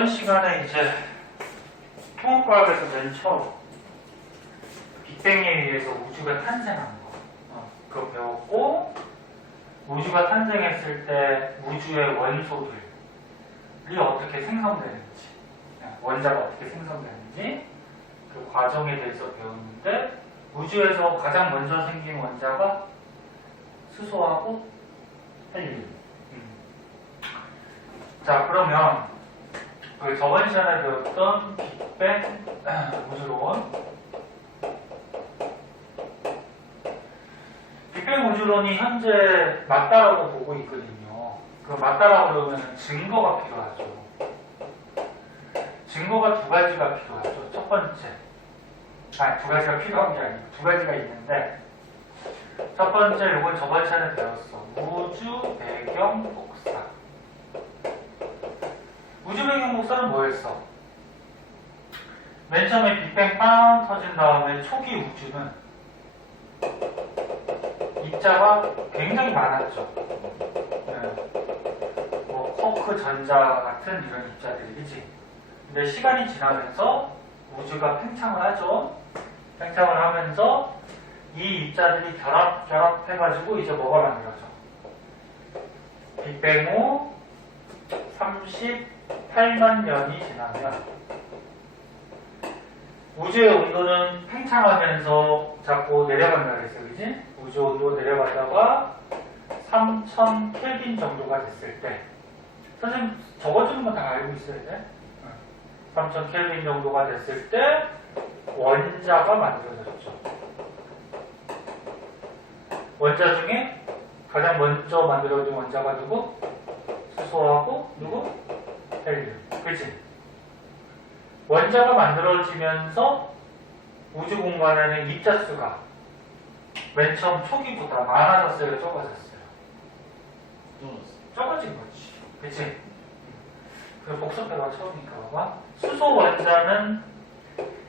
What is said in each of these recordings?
저번 시간에 이제 통합과학에서 맨 처음 빅뱅에 의해서 우주가 탄생한 거 그거 배웠고, 우주가 탄생했을 때 우주의 원소들이 어떻게 생성되는지, 원자가 어떻게 생성되는지 그 과정에 대해서 배웠는데, 우주에서 가장 먼저 생긴 원자가 수소하고 헬륨. 자, 그러면 저번 시간에 배웠던 빅뱅 우주론, 빅뱅 우주론이 현재 맞다라고 보고 있거든요. 그 맞다라고 그러면 증거가 필요하죠. 증거가 두 가지가 필요하죠. 첫 번째, 두 가지가 필요한 게 아니고 두 가지가 있는데, 첫 번째, 이건 저번 시간에 배웠어. 우주 배경 복사. 우주 배경 복사는 뭐였어? 맨 처음에 빅뱅 빵 터진 다음에 초기 우주는 입자가 굉장히 많았죠. 뭐 쿼크 전자 같은 이런 입자들이, 그치? 근데 시간이 지나면서 우주가 팽창을 하죠. 팽창을 하면서 이 입자들이 결합해가지고 이제 뭐가 만들어져? 빅뱅 후 38만 년이 지나면 우주의 온도는 팽창하면서 자꾸 내려간다 그랬어요, 그지? 우주 온도 내려가다가 3000 켈빈 정도가 됐을 때, 선생님 적어주는 건 다 알고 있어야 돼. 3000 켈빈 정도가 됐을 때 원자가 만들어졌죠. 원자 중에 가장 먼저 만들어진 원자가 누구? 수소하고 누구? 헬륨. 그치? 원자가 만들어지면서 우주 공간에는 입자 수가 맨 처음 초기보다 많아졌어요, 적어졌어요? 적어진 거지. 그치? 그 복습해봐, 처음이니까 봐봐. 수소 원자는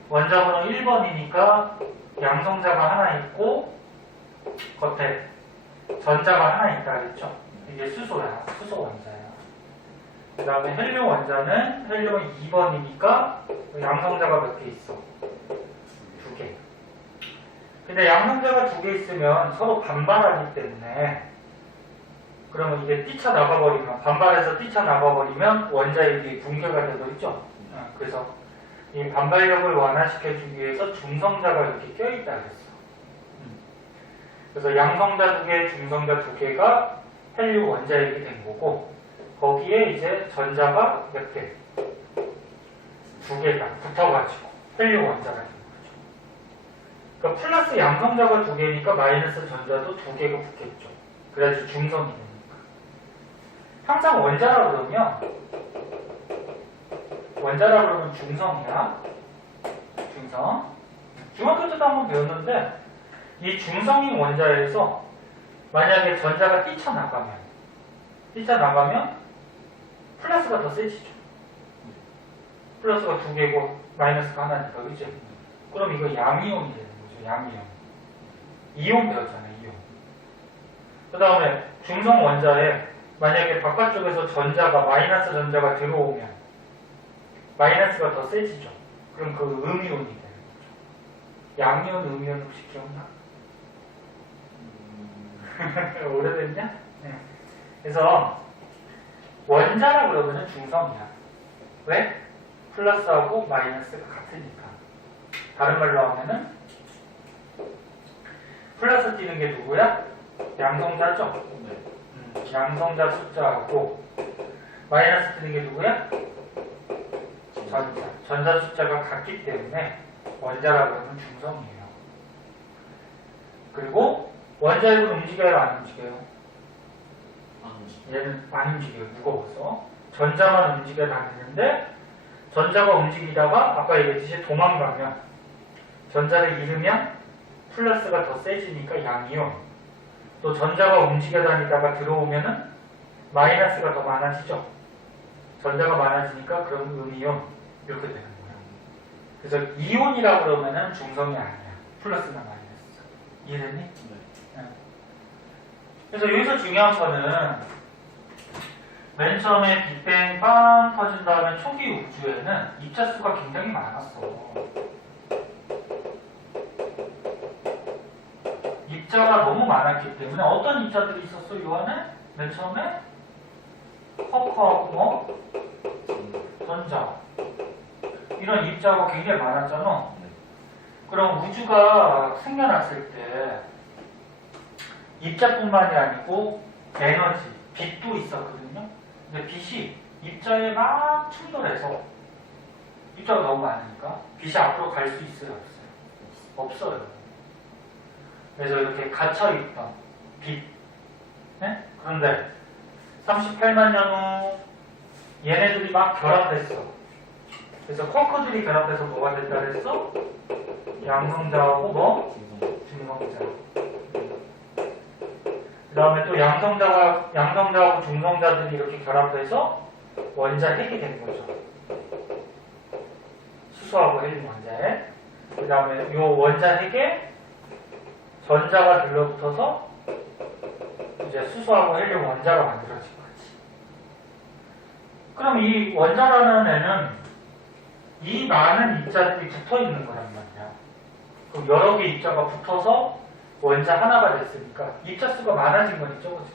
원자번호 1번이니까 양성자가 하나 있고 겉에 전자가 하나 있다 그랬죠? 이게 수소야, 수소 원자야. 그 다음에 헬륨 원자는 헬륨은 2번이니까 양성자가 몇 개 있어? 2개. 근데 양성자가 2개 있으면 서로 반발하기 때문에, 그러면 이게 뛰쳐나가버리면, 반발해서 뛰쳐나가버리면 원자핵이 붕괴가 되버리죠? 그래서 이 반발력을 완화시켜주기 위해서 중성자가 이렇게 껴있다 그랬어. 그래서 양성자 2개, 중성자 2개가 헬륨 원자핵이 된 거고, 거기에 이제 전자가 몇 개? 2개가 붙어가지고 헬륨 원자가 된 거죠. 그러니까 플러스 양성자가 2개니까 마이너스 전자도 2개가 붙겠죠. 그래야지 중성이 됩니다. 항상 원자라 그러면 중성이야. 중성. 중학교 때도 한번 배웠는데, 이 중성인 원자에서 만약에 전자가 뛰쳐나가면 플러스가 더 세지죠. 플러스가 2개고 마이너스가 하나니까, 그죠? 그럼 이거 양이온이 되는 거죠. 양이온. 이온 배웠잖아요. 이온. 그 다음에 중성 원자에 만약에 바깥쪽에서 마이너스 전자가 들어오면 마이너스가 더 세지죠. 그럼 그 음이온이 되는 거죠. 양이온, 음이온 혹시 기억나? 오래됐냐? 네. 그래서 원자라 그러면 중성이야. 왜? 플러스하고 마이너스가 같으니까. 다른 말로 하면은 플러스 띄는 게 누구야? 양성자죠? 양성자 숫자하고 마이너스 띄는 게 누구야? 전자 숫자가 같기 때문에 원자라 그러면 중성이에요. 그리고 원자핵은 움직여요, 안 움직여요? 얘는 안 움직여요. 무거워서. 전자만 움직여 다니는데, 전자가 움직이다가 아까 얘기했듯이 도망가면, 전자를 잃으면 플러스가 더 세지니까 양이온. 또 전자가 움직여 다니다가 들어오면은 마이너스가 더 많아지죠. 전자가 많아지니까 그럼 음이온. 이렇게 되는 거예요. 그래서 이온이라고 그러면은 중성이 아니야. 플러스나 마이너스. 이해됐니? 네. 그래서 여기서 중요한 거는 맨 처음에 빅뱅 빵 터진 다음에 초기 우주에는 입자 수가 굉장히 많았어. 입자가 너무 많았기 때문에 어떤 입자들이 있었어? 요 안에? 맨 처음에 쿼크하고 뭐? 전자. 이런 입자가 굉장히 많았잖아. 그럼 우주가 생겨났을 때 입자뿐만이 아니고 에너지, 빛도 있었거든요. 근데 빛이 입자에 막 충돌해서 입자가 너무 많으니까 빛이 앞으로 갈 수 있어요? 없어요? 없어요. 그래서 이렇게 갇혀있던 빛. 네? 그런데 38만 년 후 얘네들이 막 결합했어. 그래서 쿼크들이 결합해서 뭐가 됐다 그랬어? 양성자하고 뭐? 중성자. 그 다음에 또 양성자하고 중성자들이 이렇게 결합해서 원자 핵이 된 거죠. 수소하고 헬륨 원자핵. 그 다음에 이 원자 핵에 전자가 들러붙어서 이제 수소하고 헬륨 원자가 만들어진 거지. 그럼 이 원자라는 애는 이 많은 입자들이 붙어 있는 거란 말이야. 그럼 여러 개 입자가 붙어서 원자 하나가 됐으니까 입자 수가 많아진 거니 적어진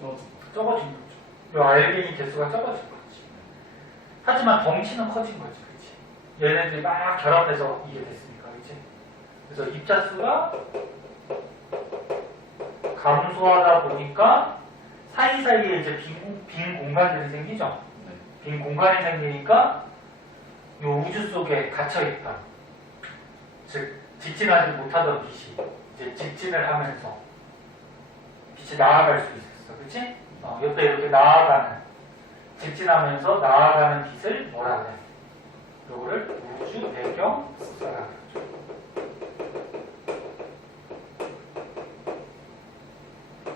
거니? 적어진 거죠. 이 알게닌 개수가 적어진 거지. 하지만 덩치는 커진 거지, 그렇지? 얘네들이 막 결합해서 이게 됐으니까, 그렇지? 그래서 입자 수가 감소하다 보니까 사이사이에 이제 빈 공간들이 생기죠. 빈 공간이 생기니까 이 우주 속에 갇혀있다. 즉 직진하지 못하던 빛이 이제 직진을 하면서 빛이 나아갈 수 있었어, 그렇지? 이때 이렇게 직진하면서 나아가는 빛을 뭐라 그래? 이거를 우주 배경 복사라고 그러죠.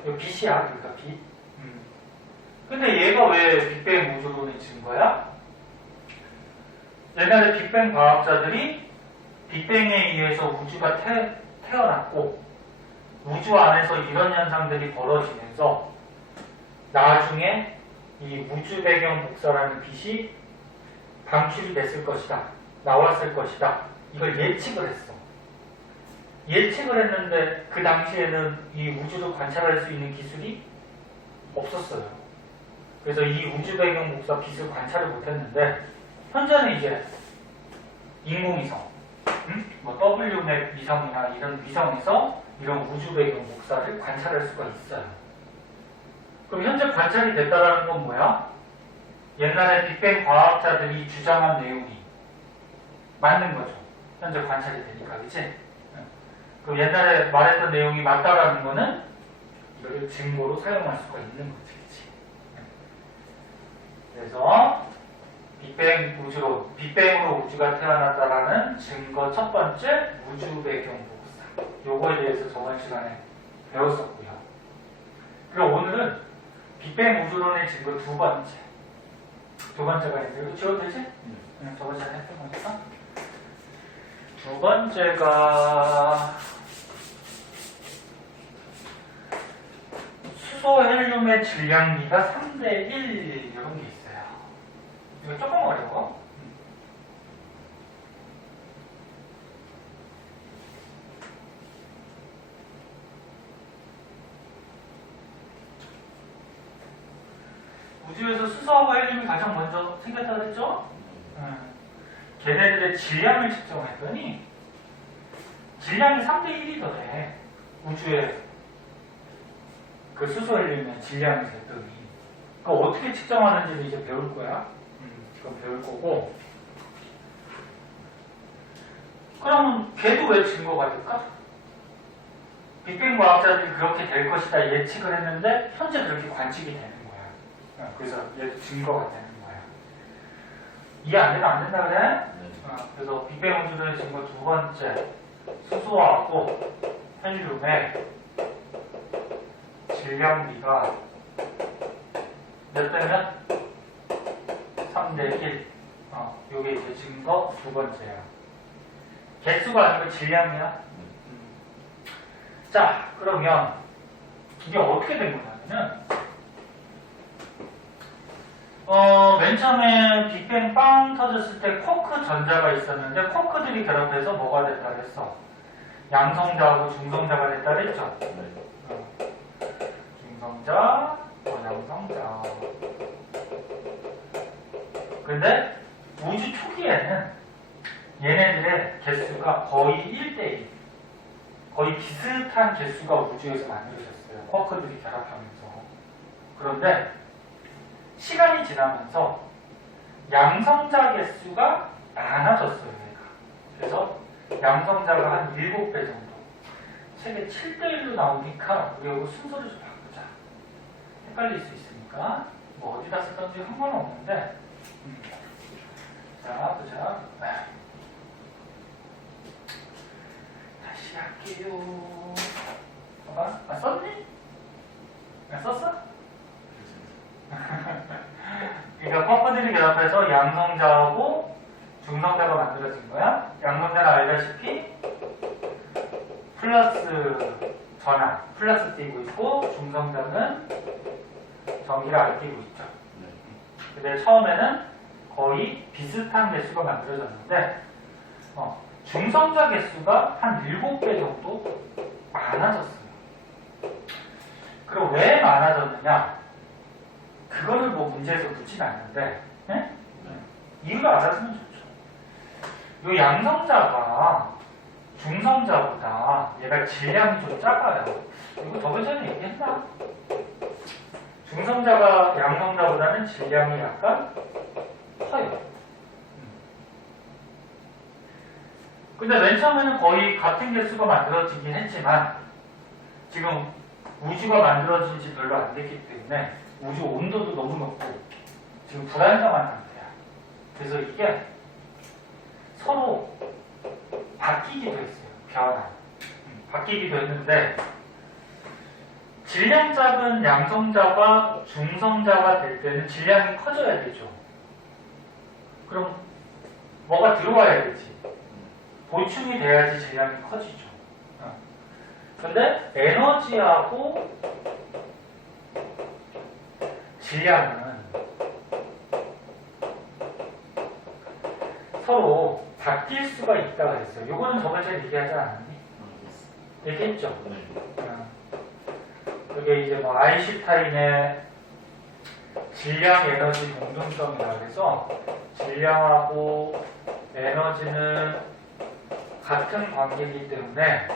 이거 빛이야, 그러니까 빛. 근데 얘가 왜 빅뱅 우주론의 증거야? 옛날에 빅뱅 과학자들이 빅뱅에 의해서 우주가 태어났고 우주 안에서 이런 현상들이 벌어지면서 나중에 이 우주 배경 복사라는 빛이 방출이 됐을 것이다. 나왔을 것이다. 이걸 예측을 했어. 예측을 했는데 그 당시에는 이 우주를 관찰할 수 있는 기술이 없었어요. 그래서 이 우주 배경 복사 빛을 관찰을 못했는데 현재는 이제 인공위성, 뭐 WMAP 위성이나 이런 위성에서 이런 우주 배경 복사를 관찰할 수가 있어요. 그럼 현재 관찰이 됐다라는 건 뭐야? 옛날에 빅뱅 과학자들이 주장한 내용이 맞는 거죠. 현재 관찰이 되니까, 그치? 그럼 옛날에 말했던 내용이 맞다라는 거는 이걸 증거로 사용할 수가 있는 거지, 그치? 그래서 빅뱅으로 우주가 태어났다라는 증거 첫 번째 우주 배경 복사. 요거에 대해서 저번 시간에 배웠었고요. 그리고 오늘은 빅뱅 우주론의 증거 두 번째가 있는데 이거 지워도 되지? 저번 시간에 했던 거니까. 두 번째가 수소 헬륨의 질량비가 3대 1 이런 게 있어요. 이거 조금 어려워. 우주에서 수소하고 헬륨이 가장 먼저 생겼다고 했죠? 걔네들의 질량을 측정했더니 질량이 3대 1이더래. 우주의 그 수소 헬륨의 질량이 됐더니 그거 어떻게 측정하는지를 이제 배울 거야. 그건 배울 거고. 그러면 걔도 왜 증거가 될까? 빅뱅 과학자들이 그렇게 될 것이다 예측을 했는데 현재 그렇게 관측이 되는 거야. 그래서 얘도 증거가 되는 거야. 이해 안 되면 안 된다 그래? 그래서 빅뱅 우주론의 증거 두 번째, 수소하고 헬륨의 질량비가 몇 대면? 3대 1. 요게 이제 증거 두 번째야. 개수가 아니고 질량이야. 자, 그러면 이게 어떻게 된 거냐면 맨 처음에 빅뱅 빵 터졌을 때 쿼크 전자가 있었는데 쿼크들이 결합해서 뭐가 됐다 그랬어? 양성자하고 중성자가 됐다 그랬죠? 중성자, 양성자. 근데 우주 초기에는 얘네들의 개수가 거의 1대1. 거의 비슷한 개수가 우주에서 만들어졌어요. 쿼크들이 결합하면서. 그런데 시간이 지나면서 양성자 개수가 많아졌어요. 얘가. 그래서 양성자가 한 7배 정도. 책에 7대1로 나오니까 우리하고 순서를 좀 바꾸자. 헷갈릴 수 있으니까 뭐 어디다 쓰던지 상관없는데 자, 보자. 다시 할게요. 봐봐. 썼니? 썼어? 그러니까 쿼크들이 결합해서 양성자하고 중성자가 만들어진 거야. 양성자는 알다시피 플러스 전압, 플러스 띄고 있고 중성자는 전기를 안 띄고 있죠. 근데 처음에는 거의 비슷한 개수가 만들어졌는데 중성자 개수가 한 7배 정도 많아졌어요. 그리고 왜 많아졌느냐? 그거를 뭐 문제에서 묻진 않는데 이유를 알아주면 좋죠. 이 양성자가 중성자보다 얘가 질량이 좀 작아요. 이거 저번 전에 얘기했나? 중성자가 양성자보다는 질량이 약간 커요. 근데 맨 처음에는 거의 같은 개수가 만들어지긴 했지만 지금 우주가 만들어진 지 별로 안 됐기 때문에 우주 온도도 너무 높고 지금 불안정한 상태야. 그래서 이게 서로 바뀌기도 했어요. 변화. 바뀌기도 했는데 질량 작은 양성자가 중성자가 될 때는 질량이 커져야 되죠. 그럼 뭐가 들어와야 되지. 보충이 돼야지 질량이 커지죠. 근데 에너지하고 질량은 서로 바뀔 수가 있다고 했어요. 요거는 저번 주에 얘기하지 않았니? 얘기했죠? 그게 이제 뭐 아인슈타인의 질량 에너지 공동성이라고 해서 질량하고 에너지는 같은 관계이기 때문에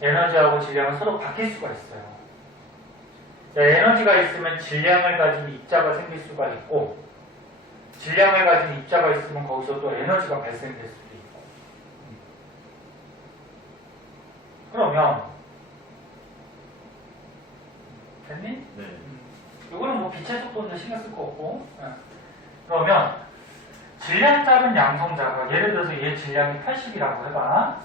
에너지하고 질량은 서로 바뀔 수가 있어요. 에너지가 있으면 질량을 가진 입자가 생길 수가 있고 질량을 가진 입자가 있으면 거기서 또 에너지가 발생될 수도 있고. 그러면 됐니? 네. 이거는 뭐 빛의 속도는 신경 쓸 거 없고. 그러면 질량 작은 양성자가 예를 들어서 얘 질량이 80이라고 해봐.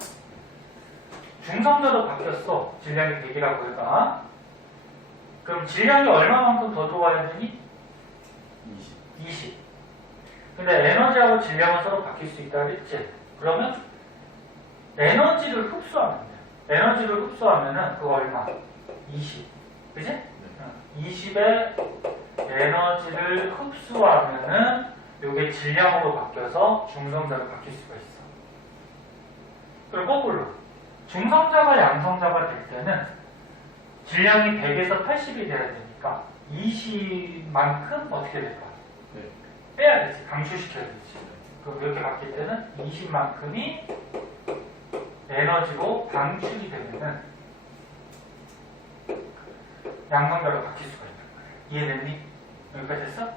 중성자도 바뀌었어. 질량이 100이라고 해봐. 그럼 질량이 얼마만큼 더 들어와야 되니? 20. 근데 에너지하고 질량은 서로 바뀔 수 있다 그랬지? 그러면 에너지를 흡수하면 돼. 에너지를 흡수하면은 그거 얼마? 20. 그지? 네. 20의 에너지를 흡수하면은 이게 질량으로 바뀌어서 중성자로 바뀔 수가 있어. 그리고 거꾸로 중성자가 양성자가 될 때는 질량이 100에서 80이 돼야 되니까 20만큼 어떻게 될까? 네. 빼야 되지. 강출시켜야 되지. 그럼 이렇게 바뀔 때는 20만큼이 에너지로 방출이 되면은 양성자로 바뀔 수가 있는 거예요. 이해됐니? 여기까지 됐어?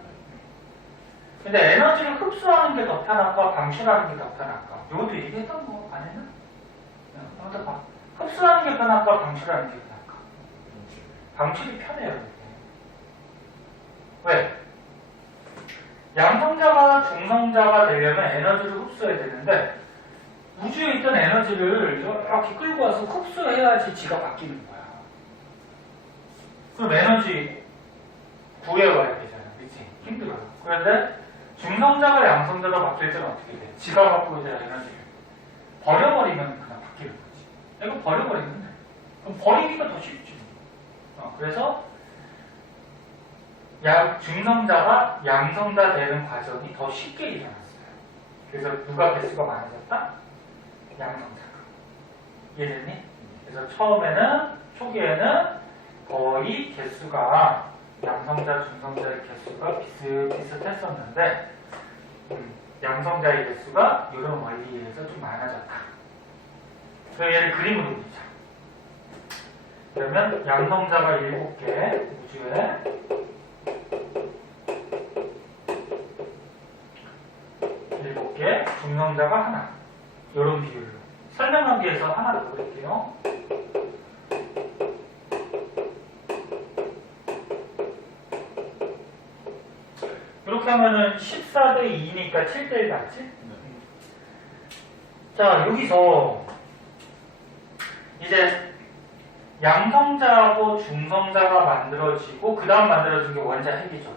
근데 에너지를 흡수하는 게 더 편할까? 방출하는 게 더 편할까? 이것도 얘기했던 거 안 했나? 한번 봐. 흡수하는 게 편할까? 방출하는 게 편할까? 방출이 편해요. 이게. 왜? 양성자가 중성자가 되려면 에너지를 흡수해야 되는데 우주에 있던 에너지를 이렇게 끌고 와서 흡수해야지 지가 바뀌는 거야. 그럼 에너지 구해와야 되잖아. 그치? 힘들어요. 그런데 중성자가 양성자로 바뀔 때는 어떻게 돼? 지가 갖고 있는 에너지를 버려버리면 그냥 바뀌는 거지. 이거 버려버리면 돼. 그럼 버리기가 더 쉽지. 그래서 중성자가 양성자 되는 과정이 더 쉽게 일어났어요. 그래서 누가 개수가 많아졌다? 양성자가. 이해됐니? 그래서 초기에는 거의 개수가 양성자, 중성자의 개수가 비슷비슷했었는데 양성자의 개수가 이런 원리에 의해서 좀 많아졌다. 그래서 얘를 그림으로 그리자. 그러면 양성자가 7개 우주에 7개, 중성자가 하나. 이런 비율로. 설명하기 위해서 하나 더 그릴게요. 이렇게 하면은 14대 2니까 7대 1 맞지? 자, 여기서 이제 양성자하고 중성자가 만들어지고 그 다음 만들어진 게 원자 핵이죠.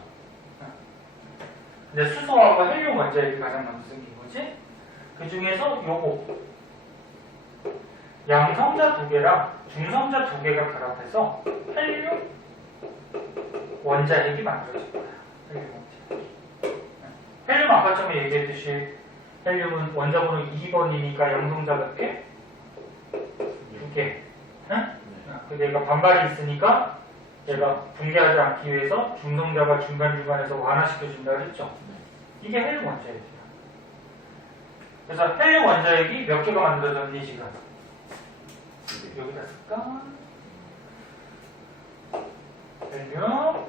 근데 수소하고 헬륨 원자 핵이 가장 먼저 생긴 거지. 그 중에서 요거 양성자 2개랑 중성자 2개가 결합해서 헬륨 원자 핵이 만들어진 거야. 헬륨 원자 핵. 헬륨 아까 처음에 얘기했듯이 헬륨은 원자번호 2번이니까 양성자 몇 개? 2개. 응? 근데 얘가 반발이 있으니까 얘가 붕괴하지 않기 위해서 중성자가 중간중간에서 완화시켜준다 그랬죠. 이게 헬륨 원자핵이야. 그래서 헬륨 원자핵이 몇 개가 만들어졌니 지금? 여기다 쓸까? 헬륨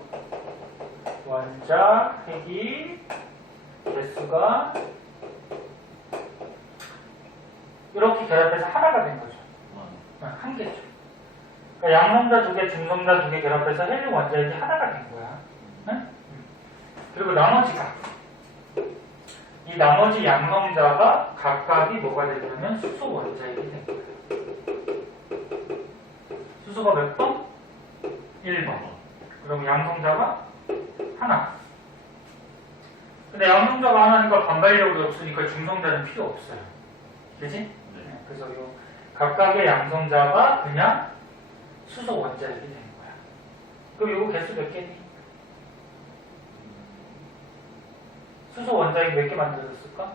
원자핵이 개수가 이렇게 결합해서 하나가 된 거죠. 한 개죠. 그러니까 양성자 2개, 중성자 2개 결합해서 헬륨 원자핵이 하나가 된 거야. 응? 그리고 나머지가 이 나머지 양성자가 각각이 뭐가 되냐면 수소 원자핵이 된 거야. 수소가 몇 번? 1번. 그럼 양성자가 하나. 근데 양성자가 하나니까 반발력이 없으니까 중성자는 필요 없어요. 그치? 네. 그래서 요 각각의 양성자가 그냥 수소 원자핵이 되는 거야. 그럼 이거 개수 몇 개니? 수소 원자핵 몇 개 만들어졌을까?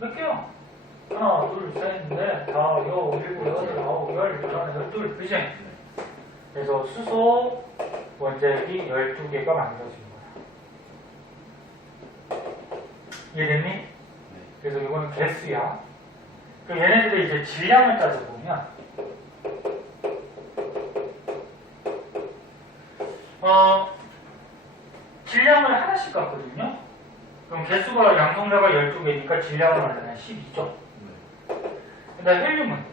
몇 개요? 하나, 둘, 셋, 넷, 다, 여, 일곱, 여덟, 아홉, 열, 열하나, 열둘, 그치? 그래서 수소 원자핵이 12개가 만들어진 거야. 이해됐니? 그래서 이거는 개수야. 그 얘네들의 이제 질량을 따져보면 질량을 하나씩 갖거든요. 그럼 개수가 양성자가 12개니까 질량은 얼마나 12죠. 근데 헬륨은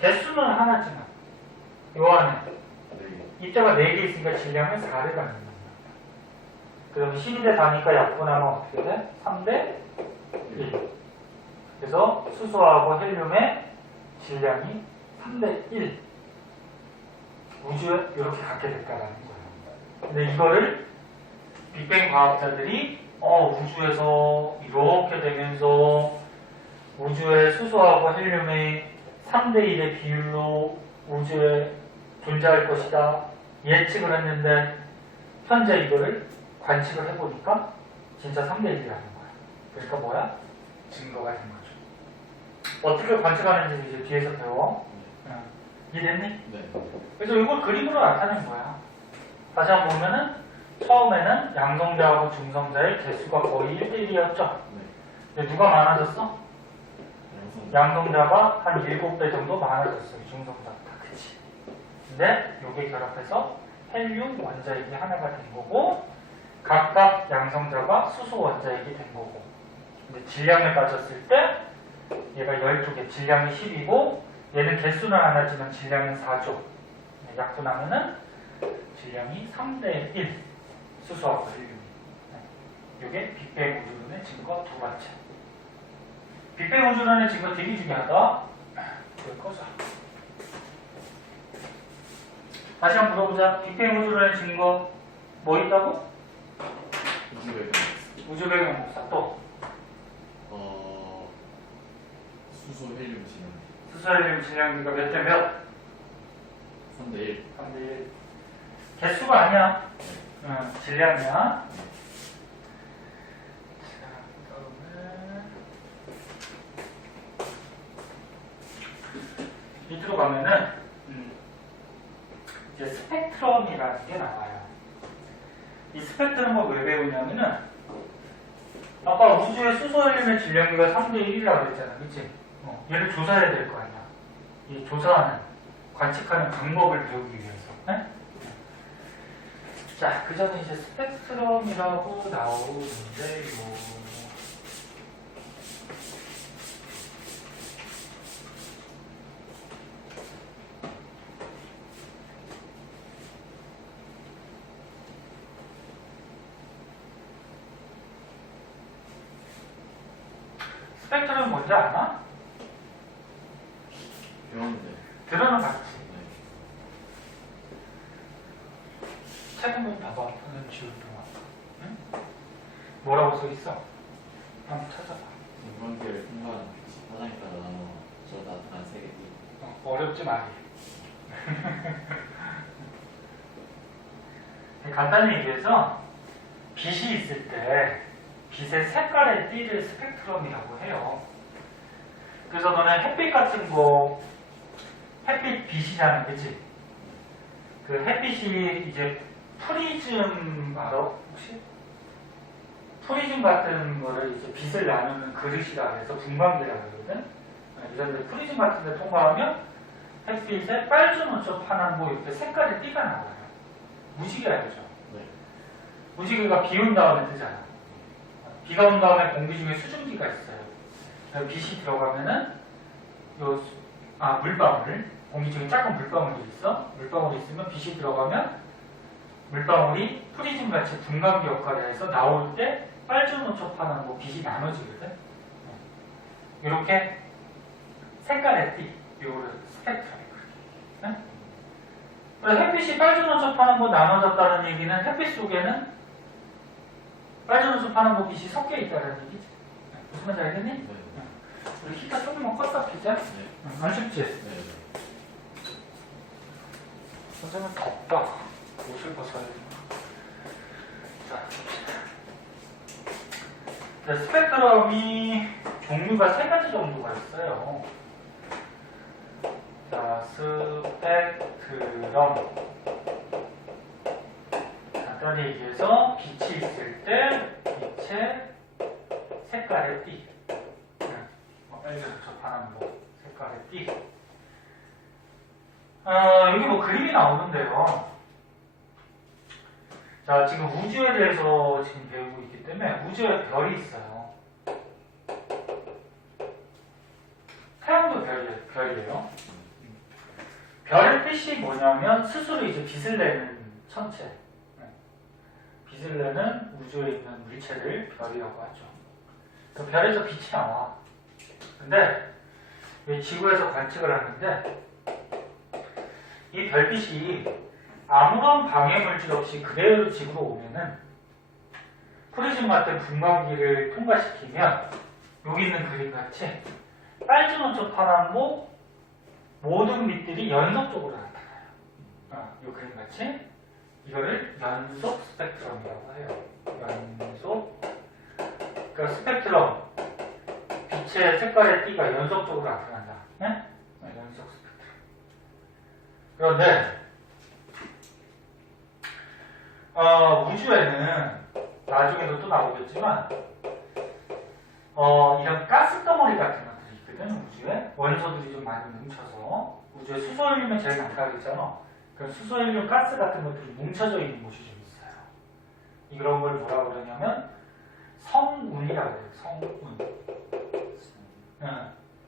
개수는 하나지만 요 안에 입자가 4개 있으니까 질량은 4를 갖는 겁니다. 그럼 12대 4니까 약분하면 어떻게 돼? 3대 1. 그래서 수소하고 헬륨의 질량이 3대 1. 우주에 이렇게 갖게 될까라는 거예요. 근데 이거를 빅뱅 과학자들이 우주에서 이렇게 되면서 우주의 수소하고 헬륨의 3대 1의 비율로 우주에 존재할 것이다 예측을 했는데 현재 이거를 관측을 해보니까 진짜 3대 1이라는 거야. 그러니까 뭐야? 증거가 된 거죠. 어떻게 관측하는지 이제 뒤에서 배워. 이해됐니? 네. 그래서 이걸 그림으로 나타낸 거야. 다시 한번 보면은 처음에는 양성자하고 중성자의 개수가 거의 1대1이었죠. 네. 근데 누가 많아졌어? 양성자가 한 7배 정도 많아졌어요. 중성자보다. 그치? 근데 요게 결합해서 헬륨 원자핵이 하나가 된 거고 각각 양성자가 수소 원자핵이 된 거고 근데 질량을 따졌을 때 얘가 12개, 질량이 10이고 얘는 개수는 하나지만 질량은 4죠. 약분하면은 질량이 3대 1 수소하고 헬륨이. 이게 빅뱅 우주론의 증거 두 번째. 빅뱅 우주론의 증거 되게 중요하다. 이걸 꺼자. 다시 한번 물어보자. 빅뱅 우주론의 증거 뭐 있다고? 우주 배경 목사 또 수소 헬륨 질량. 수소 헬륨 질량비가 몇 대 몇? 3대 1. 3대 1. 개수가 아니야. 질량이야. 자, 그다음에 밑으로 가면은 이제 스펙트럼이라는 게 나와요. 이 스펙트럼을 왜 배우냐면은 아까 우주의 수소 헬륨의 질량비가 3대 1이라고 그랬잖아, 그치? 얘를 조사해야 될 거 아니야. 이 조사하는, 관측하는 방법을 배우기 위해서. 네? 자, 그 전에 이제 스펙트럼이라고 나오는데요. 스펙트럼 뭔지 아나? 배웠는데. 들어는 봤지. 네. 책 한번 봐봐. 저는 지울 동안. 응? 뭐라고 써 있어? 한번 찾아봐. 전광기를 통과하는 빛이 파장에 따라 나눠 저다 단 세개 띠. 어렵지 말이. 간단히 얘기해서 빛이 있을 때 빛의 색깔의 띠를 스펙트럼이라고 해요. 그래서 너는 햇빛 같은 거, 햇빛 빛이잖아, 그치? 그 햇빛이 이제 프리즘 알아? 혹시? 프리즘 같은 거를 이제 빛을 나누는 그릇이라 해서 분광기라 그러거든? 이런데 프리즘 같은 데 통과하면 햇빛에 빨주노초 파남보 이렇게 색깔의 띠가 나와요. 무지개 알죠? 네. 무지개가 비 온 다음에 뜨잖아. 비가 온 다음에 공기 중에 수증기가 있어요. 빛이 들어가면은 물방울, 공기 중에 작은 물방울이 있어. 물방울이 있으면 빛이 들어가면 물방울이 프리즘 같이 분광기 역할을 해서 나올 때 빨주노초파남보 빛이 나눠지거든. 이렇게 색깔의 띠, 요거를 스펙트럼이거든. 그래서 햇빛이 빨주노초파남보 나눠졌다는 얘기는 햇빛 속에는 빨주노초파남보 빛이 섞여 있다는 얘기지. 무슨 말인지 알겠니? 네. 우리 히터 조금만 껐다 피자. 네. 안 춥지? 네. 선생님 덥다. 옷을 벗어야 돼. 자, 스펙트럼이 종류가 3가지 정도가 있어요. 자, 스펙트럼. 간단히 얘기해서 빛이 있을 때 빛의 색깔의 띠. 빨간색, 파란색 색깔의 띠. 여기 뭐 그림이 나오는데요. 자, 지금 우주에 대해서 지금 배우고 있기 때문에 우주에 별이 있어요. 태양도 별이에요. 별의 뜻이 뭐냐면 스스로 이제 빛을 내는 천체. 빛을 내는 우주에 있는 물체를 별이라고 하죠. 그 별에서 빛이 나와. 근데 지구에서 관측을 하는데 이 별빛이 아무런 방해물질 없이 그대로 지구로 오면은 프리즘 같은 분광기를 통과시키면 여기 있는 그림같이 빨주노초 파남보 모든 빛들이 연속적으로 나타나요. 이 그림같이 이거를 연속 스펙트럼이라고 해요. 연속. 그러니까 스펙트럼 빛의 색깔의 띠가 연속적으로 나타난다. 네? 연속 스펙트럼. 그런데 우주에는 나중에도 또 나오겠지만 이런 가스 덩어리 같은 것들이 있거든. 우주에 원소들이 좀 많이 뭉쳐서 우주에 수소헬륨이 제일 많다고 했잖아. 그럼 수소헬륨 가스 같은 것들이 뭉쳐져 있는 곳이 좀 있어요. 이런 걸 뭐라고 그러냐면 성운이라고 해요. 성운.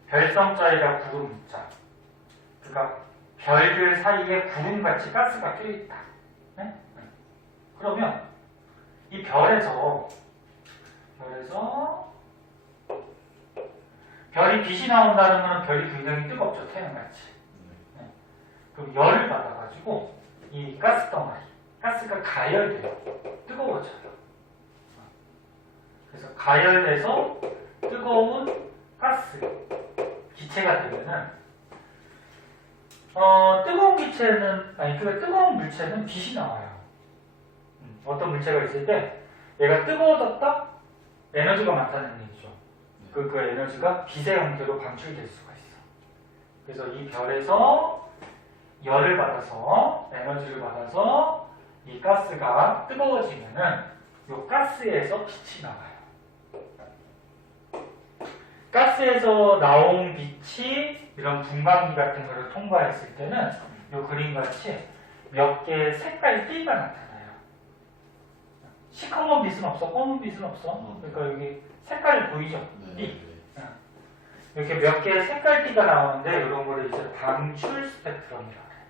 별성자이라 구름자. 그러니까 별들 사이에 구름같이 가스가 껴있다. 네? 그러면 이 별에서 별이 빛이 나온다는 건 별이 굉장히 뜨겁죠. 태양같이. 네. 그럼 열을 받아가지고 이 가스 덩어리, 가스가 가열돼요. 뜨거워져요. 그래서 가열돼서 뜨거운 가스, 기체가 되면은 뜨거운 기체는 뜨거운 물체는 빛이 나와요. 어떤 물체가 있을 때 얘가 뜨거워졌다? 에너지가 많다는 얘기죠. 그 에너지가 빛의 형태로 방출될 수가 있어. 그래서 이 별에서 열을 받아서 에너지를 받아서 이 가스가 뜨거워지면은 이 가스에서 빛이 나와요. 가스에서 나온 빛이 이런 분광기 같은 거를 통과했을 때는 이 그림같이 몇 개의 색깔 띠가 나타나요. 시커먼 빛은 없어, 검은 빛은 없어. 그러니까 여기 색깔이 보이죠? 띠. 이렇게 몇 개의 색깔 띠가 나오는데 이런 거를 이제 방출 스펙트럼이라고 해요.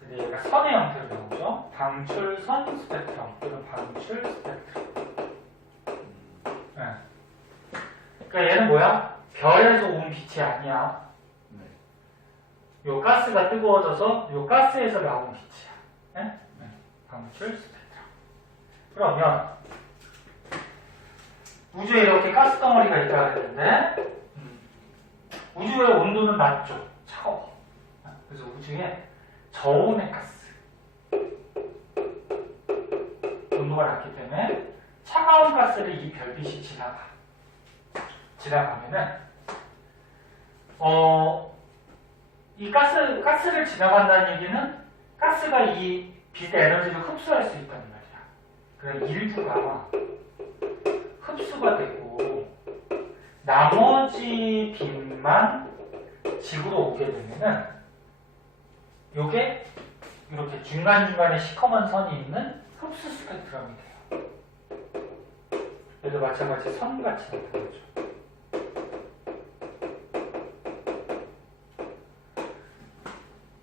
근데 얘가 선의 형태로 나오죠. 방출선 스펙트럼 또는 방출 스펙트럼. 네. 그러니까 얘는 뭐야? 별에서 온 빛이 아니야. 요 가스가 뜨거워져서 요 가스에서 나온 빛이야. 네? 네. 방출 스펙트럼. 그러면 우주에 이렇게 가스 덩어리가 있다고 했는데 우주의 온도는 낮죠. 차가워. 그래서 우주에 저온의 가스 온도가 낮기 때문에 차가운 가스를 이 별빛이 지나가면은 이 가스를 지나간다는 얘기는 가스가 이 빛의 에너지를 흡수할 수 있다는 말이야. 그럼 일부가 흡수가 되고 나머지 빛만 지구로 오게 되면은 요게 이렇게 중간중간에 시커먼 선이 있는 흡수 스펙트럼이 돼요. 얘도 마찬가지 선같이 나타나죠.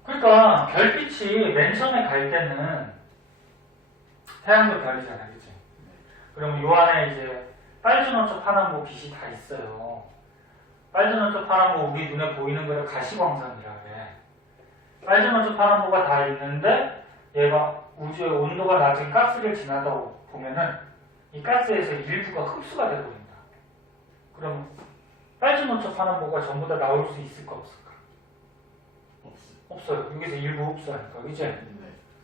그러니까 별빛이 맨 처음에 갈 때는 태양도 별이잖아, 그치? 그럼 요 안에 이제 빨주노초 파란고 빛이 다 있어요. 빨주노초 파란고 우리 눈에 보이는 거를 가시광선이라 그래. 빨주노초 파란고가 다 있는데 얘가 우주의 온도가 낮은 가스를 지나다 보면은 이 가스에서 일부가 흡수가 되버린다. 그럼 빨주노초 파란고가 전부 다 나올 수 있을까 없을까? 없어요. 여기서 일부 흡수하니까, 그치?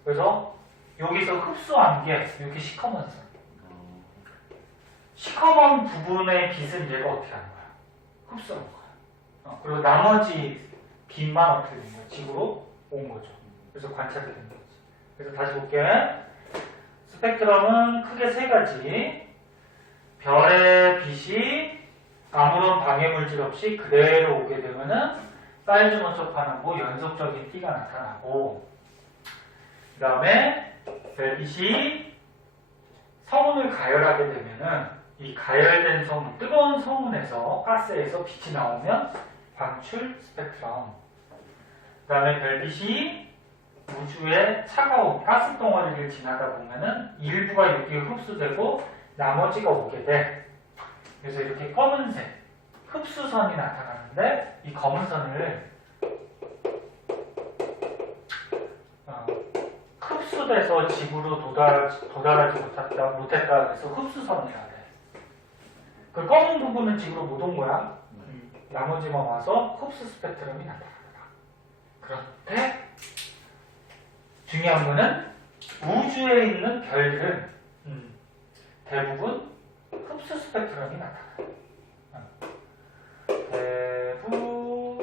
그래서 여기서 흡수한 게 이렇게 시커먼 선. 시커먼 부분의 빛은 얘가 어떻게 하는 거야? 흡수한 거야. 그리고 나머지 빛만 어떻게 된 거야? 지구로 온 거죠. 그래서 관찰이 된 거지. 그래서 다시 볼게. 스펙트럼은 크게 세 가지. 별의 빛이 아무런 방해물질 없이 그대로 오게 되면은 빨주노초파란고 연속적인 띠가 나타나고, 그 다음에 별빛이 성운을 가열하게 되면은 이 가열된 성운, 뜨거운 성운에서 가스에서 빛이 나오면 방출 스펙트럼. 그 다음에 별빛이 우주의 차가운 가스 덩어리를 지나다 보면은 일부가 여기에 흡수되고 나머지가 오게 돼. 그래서 이렇게 검은색 흡수선이 나타나는데 이 검은 선을 흡수돼서 지구로 도달하지 못했다 그래서 흡수선이라 해. 그 검은 부분은 지구로 못 온 거야. 나머지만 와서 흡수 스펙트럼이 나타난다. 그런데 중요한 거는 우주에 있는 별들은 대부분 흡수 스펙트럼이 나타나요. 대부분의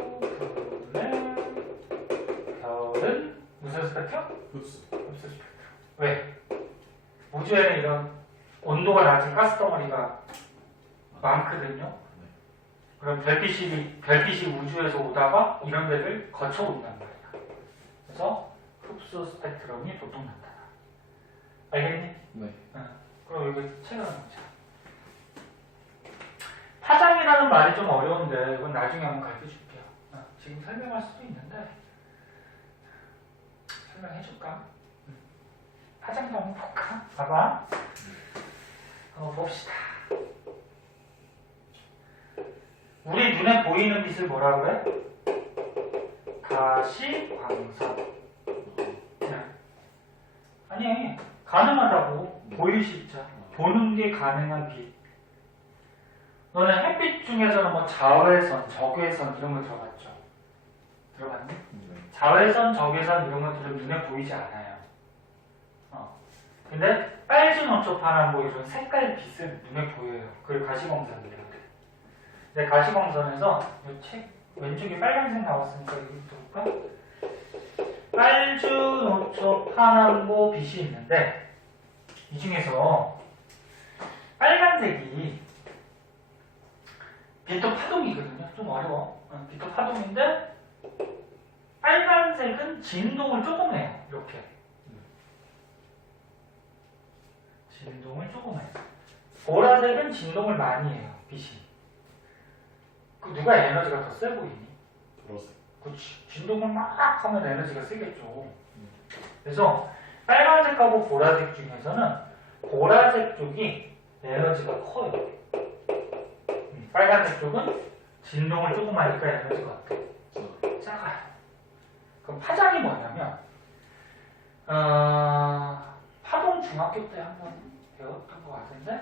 별은 무슨 스펙트럼? 흡수 스펙트럼. 왜? 우주에는 이런 온도가 낮은 가스 덩어리가 많거든요. 그럼 별빛이 우주에서 오다가 이런 데를 거쳐 온단 말이야. 그래서 흡수 스펙트럼이 보통 나타나. 알겠니? 네. 그럼 여기 책을 한번 보자. 파장이라는 말이 좀 어려운데 이건 나중에 한번 가르쳐 줄게요. 지금 설명할 수도 있는데 설명해 줄까? 파장도 한번 볼까? 봐봐. 한번 봅시다. 우리 눈에 보이는 빛을 뭐라고 해? 가시광선. 아니, 가능하다고. 보일 수 있죠. 보는 게 가능한 빛. 너는 햇빛 중에서는 뭐 자외선, 적외선 이런 거 들어봤죠? 들어봤니? 자외선, 적외선 이런 것들은 눈에 보이지 않아요. 근데 빨주, 노초, 파란 뭐 이런 색깔 빛은 눈에 보여요. 그걸 가시광선이라고 그래. 근데 가시광선에서 이 책 왼쪽에 빨간색 나왔으니까 이거 볼까? 빨주, 노초, 파란보, 빛이 있는데 이 중에서 빨간색이 빛도 파동이거든요. 좀 어려워. 빛도 파동인데 빨간색은 진동을 조금 해요. 이렇게. 진동을 조금 해요. 보라색은 진동을 많이 해요. 빛이. 그 누가 에너지가 더 세 보이니? 보라색. 그치. 진동을 막 하면 에너지가 세겠죠. 그래서 빨간색하고 보라색 중에서는 보라색 쪽이 에너지가 커요. 빨간색 쪽은 진동을 조금 하니까 에너지가 어때? 작아요. 그럼 파장이 뭐냐면 파동 중학교 때 한번 배웠던 것 같은데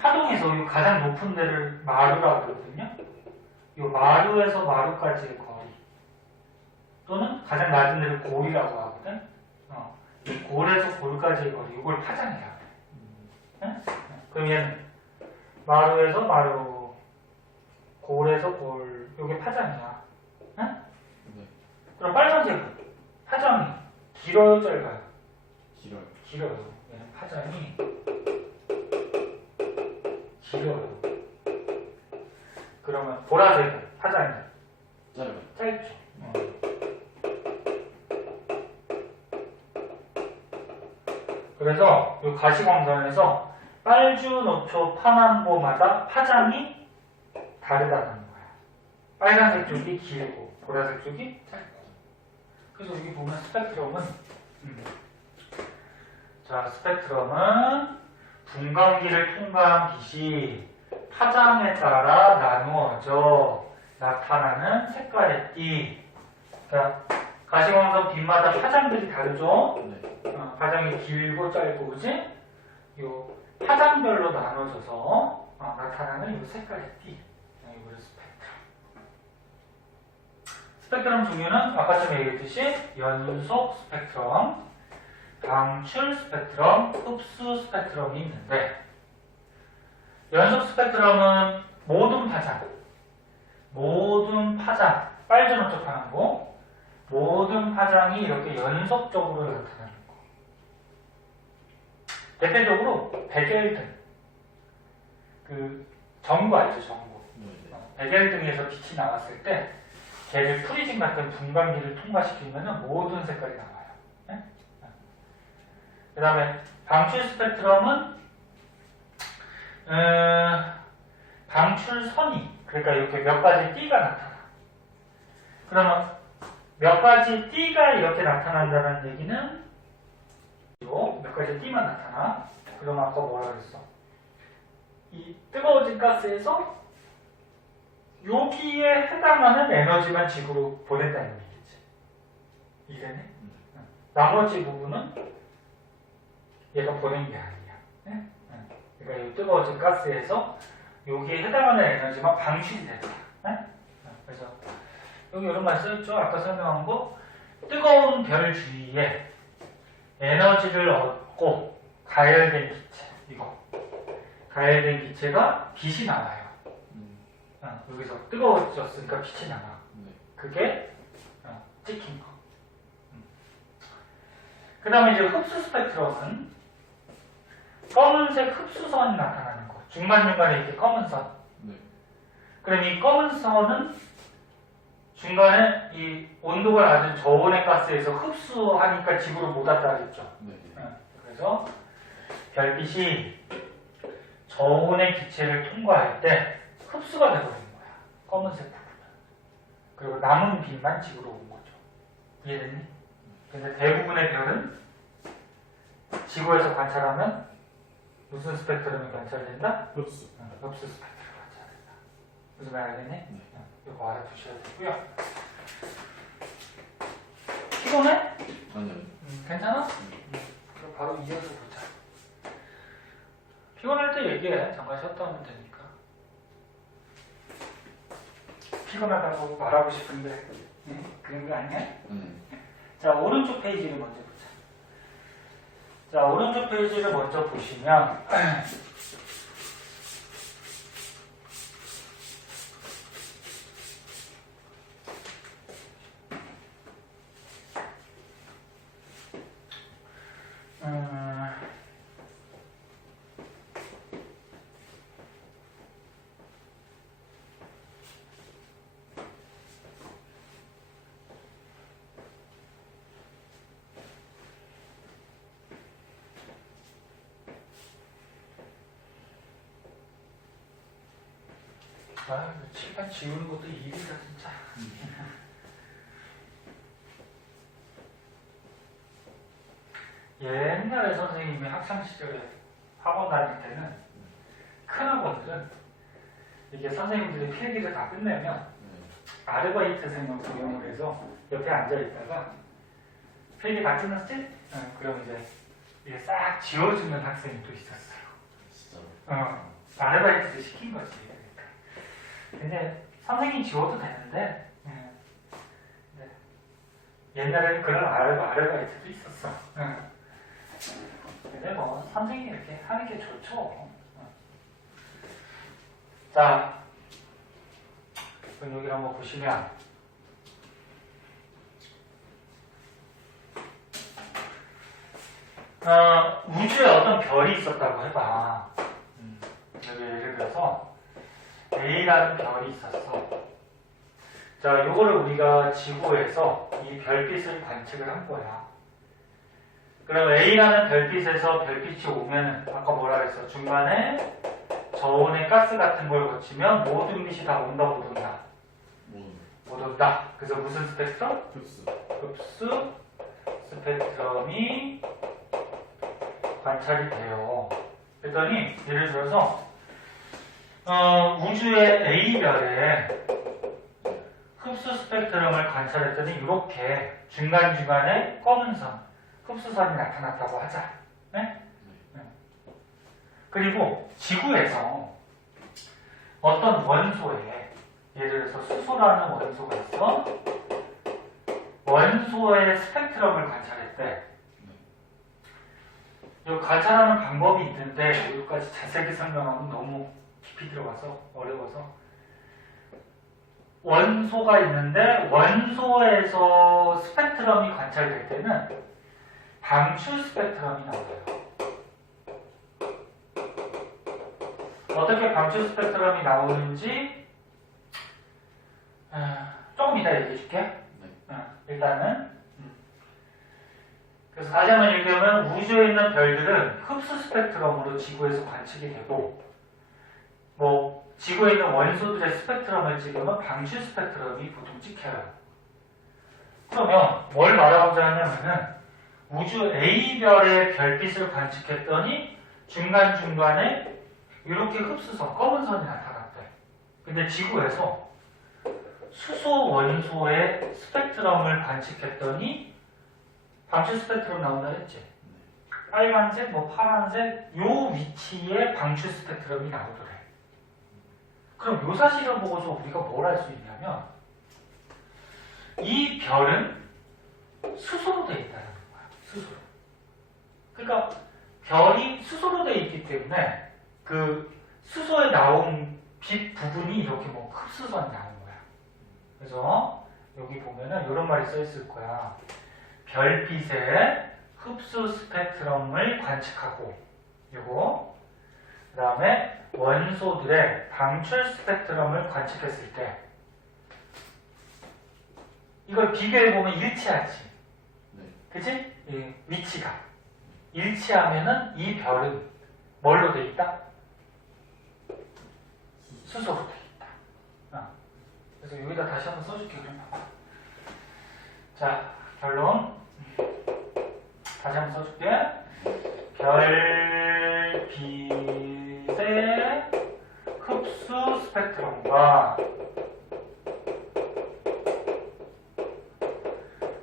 파동에서 이 가장 높은 데를 마루라고 그러거든요. 이 마루에서 마루까지의 거리 또는 가장 낮은 데를 골이라고 하거든. 이 골에서 골까지의 거리 이걸 파장이라고 해. 그럼 얘는 마루에서 마루 골에서 골 이게 파장이야. 응? 그럼 빨간색은 파장이 길어요, 짧아요? 길어요. 길어요. 얘는 파장이 길어요. 그러면 보라색은 파장이 짧아요. 짧죠. 그래서 이 가시광선에서 빨주, 노초, 파남보마다 파장이 다르다는 거야. 빨간색 쪽이 길고 보라색 쪽이 짧고. 그래서 여기 보면 스펙트럼은 자, 스펙트럼은 분광기를 통과한 빛이 파장에 따라 나누어져 나타나는 색깔의 띠. 자, 가시광선 빛마다 파장들이 다르죠? 네. 파장이 길고 짧고, 그지? 요 파장별로 나눠져서 나타나는 이 색깔의 띠. 이거를 스펙트럼. 스펙트럼 종류는 아까처럼 얘기했듯이 연속 스펙트럼, 방출 스펙트럼, 흡수 스펙트럼이 있는데 연속 스펙트럼은 모든 파장, 빨주노초 파란고 모든 파장이 이렇게 연속적으로 나타나는 거. 대표적으로 베겔등, 그 전구 알죠, 전구. 베겔등에서 빛이 나왔을 때 걔를 프리즘 같은 분광기를 통과시키면 모든 색깔이 나와요. 네? 그 다음에 방출 스펙트럼은 방출선이, 그러니까 이렇게 몇 가지 띠가 나타나. 그러면 몇 가지 띠가 이렇게 나타난다는 얘기는 몇 가지 띠만 나타나. 그럼 아까 뭐라 그랬어? 이 뜨거워진 가스에서 여기에 해당하는 에너지만 지구로 보낸다는 얘기지. 이해되네? 나머지 부분은 얘가 보낸 게 아니야. 네? 그러니까 이 뜨거워진 가스에서 여기에 해당하는 에너지만 방출이 되는 거야. 네? 그래서 여기 이런 말 써있죠? 아까 설명한 거. 뜨거운 별 주위에 에너지를 얻고 가열된 기체, 이거. 가열된 기체가 빛이 나와요. 여기서 뜨거워졌으니까 빛이 나와. 그게 찍힌 거. 그 다음에 이제 흡수 스펙트럼은 검은색 흡수선이 나타나는 거. 중간중간에 이렇게 검은 선. 그럼 이 검은 선은 중간에 이 온도가 낮은 저온의 가스에서 흡수하니까 지구로 못 왔다 그랬죠. 그래서 별빛이 저온의 기체를 통과할 때 흡수가 되버린 거야. 검은색 부분은. 그리고 남은 빛만 지구로 온 거죠. 이해됐니? 근데 대부분의 별은 지구에서 관찰하면 무슨 스펙트럼이 관찰된다? 흡수. 흡수 스펙트럼 관찰된다. 무슨 말 알겠니? 이거 알아두셔야 되고요. 피곤해? 아니요. 괜찮아? 그럼 바로 이어서 보자. 피곤할 때 얘기해. 잠깐 쉬었다 하면 되니까. 피곤하다고 말하고 싶은데 그런 거 아니야? 자, 오른쪽 페이지를 먼저 보자. 자, 오른쪽 페이지를 먼저 보시면 칠판 지우는 것도 일이다 진짜. 옛날에 선생님이 학창 시절에 학원 다닐 때는 큰 학원들은 이게 선생님들이 필기를 다 끝내면 아르바이트생을 고용을 해서 옆에 앉아 있다가 필기 다 끝났지? 그럼 이제 이게 싹 지워주는 학생이 또 있었어요. 진짜로? 아르바이트를 시킨 거지. 근데 선생님이 지워도 되는데 옛날에는 그런 아르바이트도 있었어. 근데 뭐 선생님이 이렇게 하는 게 좋죠. 자, 그럼 여기 한번 보시면 우주에 어떤 별이 있었다고 해봐. 여기 예를 들어서 A라는 별이 있었어. 자, 요거를 우리가 지구에서 이 별빛을 관측을 한 거야. 그럼 A라는 별빛에서 별빛이 오면 아까 뭐라 그랬어? 중간에 저온의 가스 같은 걸 거치면 모든 빛이 다 온다 못 온다? 못 온다. 그래서 무슨 스펙트럼? 흡수 스펙트럼이 관찰이 돼요. 그랬더니 예를 들어서 우주의 A별에 흡수 스펙트럼을 관찰했더니 이렇게 중간중간에 검은 선, 흡수선이 나타났다고 하자. 네? 그리고 지구에서 어떤 원소에 예를 들어서 수소라는 원소가 있어. 원소의 스펙트럼을 관찰했대. 이 관찰하는 방법이 있는데 여기까지 자세히 설명하면 너무 깊이 들어가서 어려워서 원소가 있는데 원소에서 스펙트럼이 관찰될 때는 방출 스펙트럼이 나와요. 어떻게 방출 스펙트럼이 나오는지 조금 이따 얘기해 줄게. 일단은 그래서 다시 한번 얘기하면 우주에 있는 별들은 흡수 스펙트럼으로 지구에서 관측이 되고 뭐 지구에 있는 원소들의 스펙트럼을 찍으면 방출 스펙트럼이 보통 찍혀요. 그러면 뭘 말하고자 하냐면은 우주 A별의 별빛을 관측했더니 중간중간에 이렇게 흡수선, 검은 선이 나타났대. 근데 지구에서 수소 원소의 스펙트럼을 관측했더니 방출 스펙트럼 나온다 했지. 빨간색, 뭐 파란색 요 위치에 방출 스펙트럼이 나오더래. 그럼 요 사실을 보고서 우리가 뭘 할 수 있냐면 이 별은 수소로 되어 있다는 거야. 수소로. 그러니까 별이 수소로 되어 있기 때문에 그 수소에 나온 빛 부분이 이렇게 뭐 흡수선이 나오는 거야. 그래서 여기 보면은 이런 말이 써 있을 거야. 별빛의 흡수 스펙트럼을 관측하고 요거 그 다음에 원소들의 방출 스펙트럼을 관측했을 때 이걸 비교해보면 일치하지. 그치? 이 위치가 일치하면은 이 별은 뭘로 돼 있다? 수소로 돼 있다. 그래서 여기다 다시 한번 써줄게. 그럼 봐봐. 자, 결론 다시 한번 써줄게. 별빛의 흡수 스펙트럼과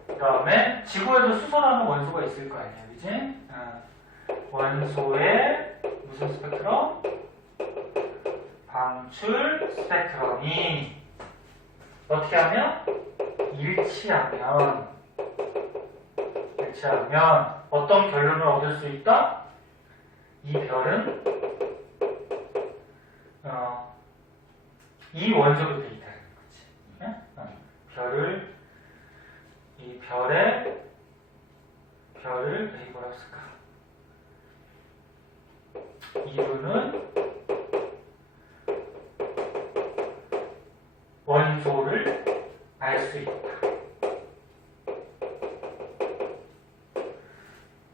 그 다음에 지구에도 수소라는 원소가 있을 거 아니야, 그지? 원소의 무슨 스펙트럼? 방출 스펙트럼이 어떻게 하면? 일치하면 배치하면 어떤 결론을 얻을 수 있다? 이 별은 이 원소로 돼 있다는 거지. 네? 이 별을 뭐라고 쓸까? 이루는 원소를 알 수 있다.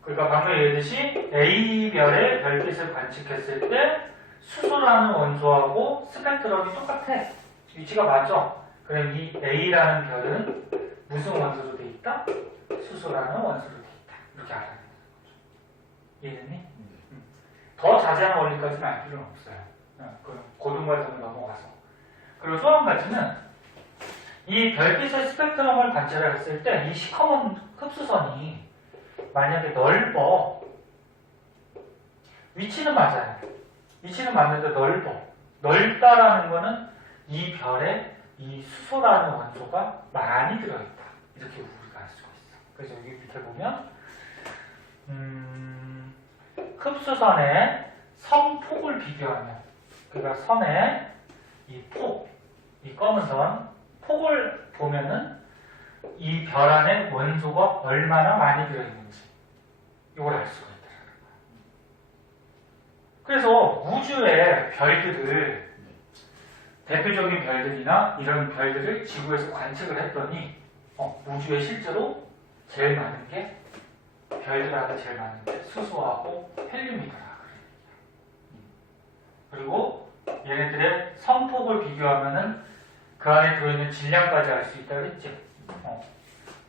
그러니까 방금 얘기했듯이 A별의 별빛을 관측했을 때 수소라는 원소하고 스펙트럼이 똑같아. 위치가 맞죠? 그럼 이 A라는 별은 무슨 원소로 돼 있다? 수소라는 원소로 돼 있다. 이렇게 알아야 되는 거죠. 이해됐니? 더 자세한 원리까지는 알 필요는 없어요. 그럼 고등과정을 넘어가서. 그리고 또 한 가지는 이 별빛의 스펙트럼을 관찰했을 때 이 시커먼 흡수선이 만약에 넓어, 위치는 맞아요. 위치는 맞는데 넓어. 넓다라는 거는 이 별에 이 수소라는 원소가 많이 들어있다. 이렇게 우리가 알 수가 있어. 그래서 여기 밑에 보면 흡수선의 선폭을 비교하면, 그러니까 선의 이 폭, 이 검은 선 폭을 보면은 이 별 안에 원소가 얼마나 많이 들어있는지 이걸 알 수가 있다는 거예요. 그래서 우주의 별들을, 대표적인 별들이나 이런 별들을 지구에서 관측을 했더니 우주에 실제로 제일 많은 게, 별들하고 제일 많은 게 수소하고 헬륨이더라. 그리고 얘네들의 선폭을 비교하면은 그 안에 들어있는 질량까지 알 수 있다고 했지.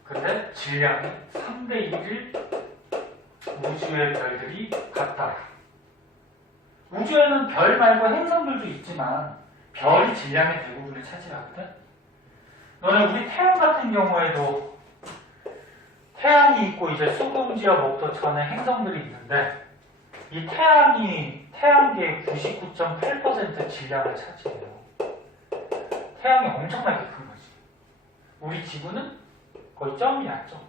근데 질량이 3대 1을 우주의 별들이 같다. 우주에는 별 말고 행성들도 있지만 별이 질량의 대부분을 차지하거든. 너는 우리 태양 같은 경우에도 태양이 있고 이제 수금지와 목토천의 행성들이 있는데, 이 태양계의 99.8% 질량을 차지해요. 태양이 엄청나게 큰 거지. 우리 지구는 거의 점이야, 점.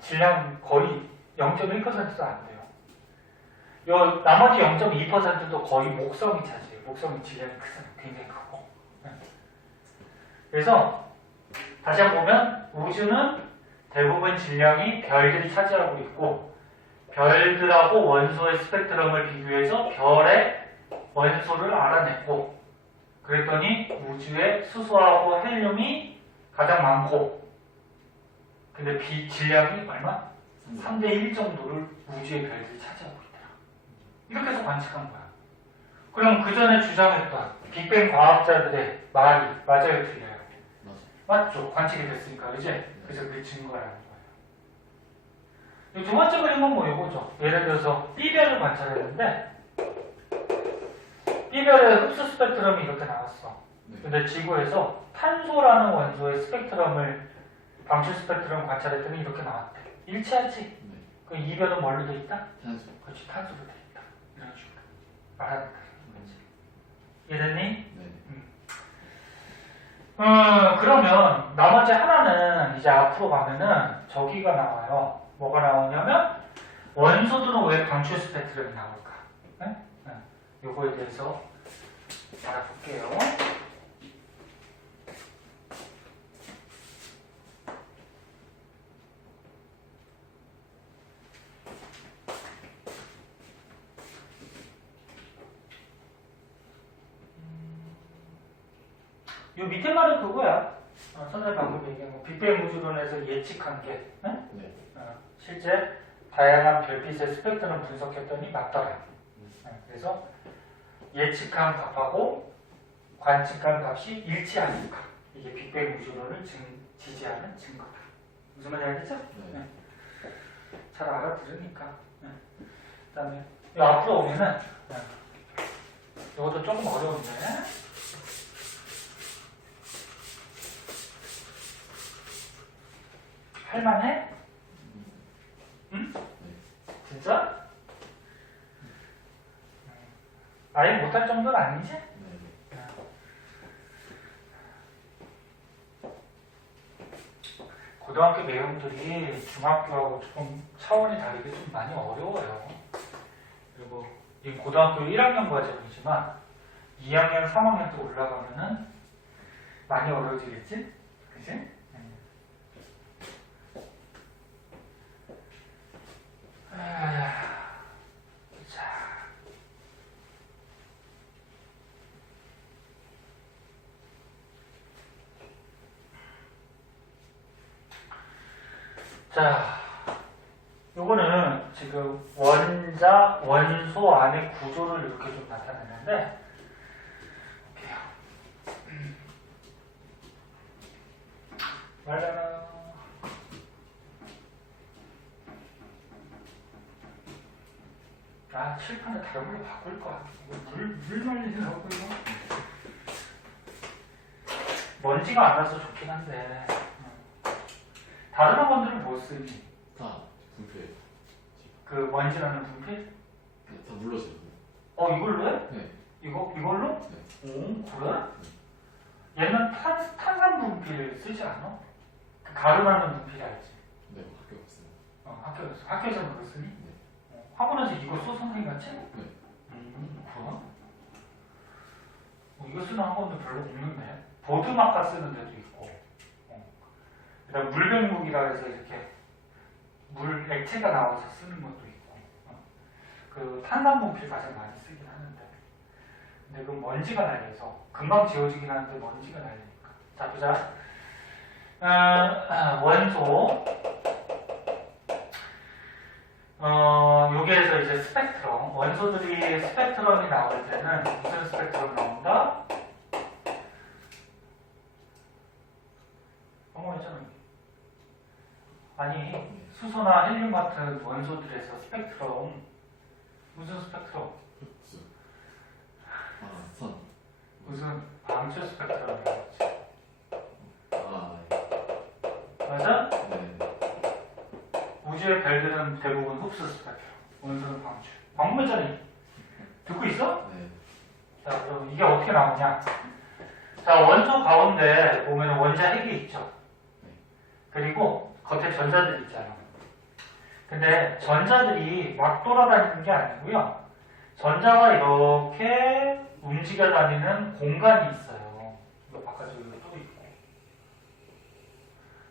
질량 거의 0.1%도 안 돼요. 요 나머지 0.2%도 거의 목성이 차지해요. 목성이 질량이 크잖아요. 굉장히 크고. 그래서 다시 한번 보면 우주는 대부분 질량이 별들이 차지하고 있고, 별들하고 원소의 스펙트럼을 비교해서 별의 원소를 알아냈고, 그랬더니 우주에 수소하고 헬륨이 가장 많고, 근데 질량이 얼마? 3대 1 정도를 우주의 별들이 차지하고 있더라. 이렇게 해서 관측한 거야. 그럼 그 전에 주장했던 빅뱅 과학자들의 말이 맞아요, 틀려요? 맞죠? 관측이 됐으니까, 그지? 그래서 그게 증거라는 거예요. 두 번째 그림은 뭐 이거죠? 예를 들어서 B별을 관찰했는데, B별의 흡수 스펙트럼이 이렇게 나왔어. 근데 지구에서 탄소라는 원소의 스펙트럼을, 방출 스펙트럼 관찰했더니 이렇게 나왔대. 일치하지? 그 이별은 뭘로 돼 있다? 탄소. 그렇지, 탄소로 돼 있다. 이런 식으로 말하는 거야. 이해됐니? 네. 그러면 나머지 하나는 이제 앞으로 가면은 저기가 나와요. 뭐가 나오냐면 원소들은 왜 방출 스펙트럼이 나올까? 네? 요거에 대해서 알아볼게요. 요 밑에 말은 그거야. 선생님 방금 얘기한 거. 빅뱅 우주론에서 예측한 게, 네? 실제 다양한 별빛의 스펙트럼 분석했더니 맞더라. 그래서 예측한 값하고 관측한 값이 일치하니까 이게 빅뱅 우주론을 지지하는 증거다. 무슨 말인지 알겠죠? 네. 잘 알아들으니까. 그 다음에 앞으로 오면은 이것도 조금 어려운데, 할만해? 응? 진짜? 아예 못할 정도는 아니지? 고등학교 내용들이 중학교하고 조금 차원이 다르게 좀 많이 어려워요. 그리고 이 고등학교 1학년 과정이지만 2학년, 3학년 때 올라가면은 많이 어려워지겠지? 그치? 자, 요거는 지금 원자, 원소 안의 구조를 이렇게 좀 나타내는데, 볼게요. 말하나. 아, 칠판을 다른 걸로 바꿀 거야. 물 말리려고 이거. 먼지가 안 나서 좋긴 한데. 다른 학원들은 뭐 쓰니? 다 분필. 그 먼지라는 분필? 다 눌러줘요. 이걸로 해? 네. 이걸로? 네. 오, 그래? 얘는 탄산 분필을 쓰지 않아? 그 가루나는 분필 알지? 네, 학교 갔어요. 학교에서. 학교에서는 그거 쓰니? 네. 학원에서 이거 써 선생님 같이? 네. 그래? 이거 쓰는 학원도 별로 없는데. 보드마카 쓰는 데도 있고. 그다음 물백목이라 해서 이렇게 물 액체가 나와서 쓰는 것도 있고. 그 탄산 분필 가장 많이 쓰긴 하는데. 근데 그 먼지가 날려서 금방 지워지긴 하는데 먼지가 날리니까. 자, 보자. 원소. 여기에서 이제 스펙트럼. 원소들이 스펙트럼이 나올 때는 무슨 스펙트럼 나온다? 했잖아. 아니, 수소나 헬륨 같은 원소들에서 스펙트럼. 무슨 스펙트럼? 흡수. 선. 무슨 방출 스펙트럼이라고 하지. 네. 맞아? 네. 우주의 별들은 대부분 흡수 스펙트럼. 원소는 방출. 방금 했잖니. 듣고 있어? 네. 자, 그럼 이게 어떻게 나오냐? 자, 원소 가운데 보면 원자 핵이 있죠. 그리고 겉에 전자들이 있잖아. 근데 전자들이 막 돌아다니는 게 아니고요. 전자가 이렇게 움직여 다니는 공간이 있어요. 이거 바깥쪽에 또 있고.